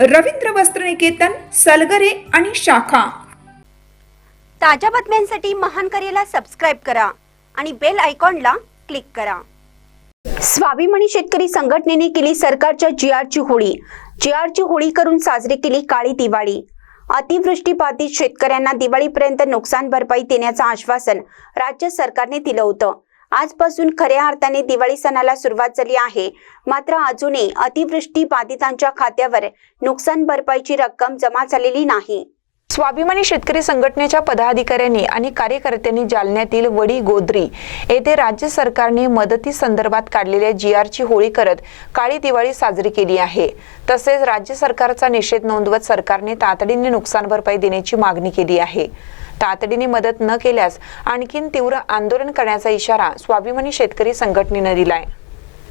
रवींद्र वस्त्रनिकेतन सलगरे आणि शाखा. ताज्या बातम्यांसाठी महान करेला सबस्क्राईब करा आणि बेल आयकॉनला क्लिक करा. स्वाभिमानी शेतकरी संघटनेने केली सरकारच्या जी आरची होळी. जी आरची होळी करून साजरी केली काळी दिवाळी. अतिवृष्टीबाधित शेतकऱ्यांना दिवाळीपर्यंत नुकसान भरपाई देण्याचं आश्वासन राज्य सरकारने दिलं होतं. आजपासून खऱ्या अर्थाने दिवाळी सणाला सुरुवात झाली आहे. मात्र अजूनही अतिवृष्टी बाधितांच्या खात्यावर नुकसान भरपाईची रक्कम जमा झालेली नाही. स्वाभिमानी शेतकरी संघटनेच्या पदाधिकाऱ्यांनी आणि कार्यकर्त्यांनी जालन्यातील वडी गोद्री येथे राज्य सरकारने मदती संदर्भात काढलेल्या जी आरची होळी करत काळी दिवाळी साजरी केली आहे. तसेच राज्य सरकारचा निषेध नोंदवत सरकारने तातडीने नुकसान भरपाई देण्याची मागणी केली आहे. तातडीने मदत न केल्यास आणखीन तीव्र आंदोलन करण्याचा इशारा स्वाभिमानी शेतकरी संघटनेनं दिलाय.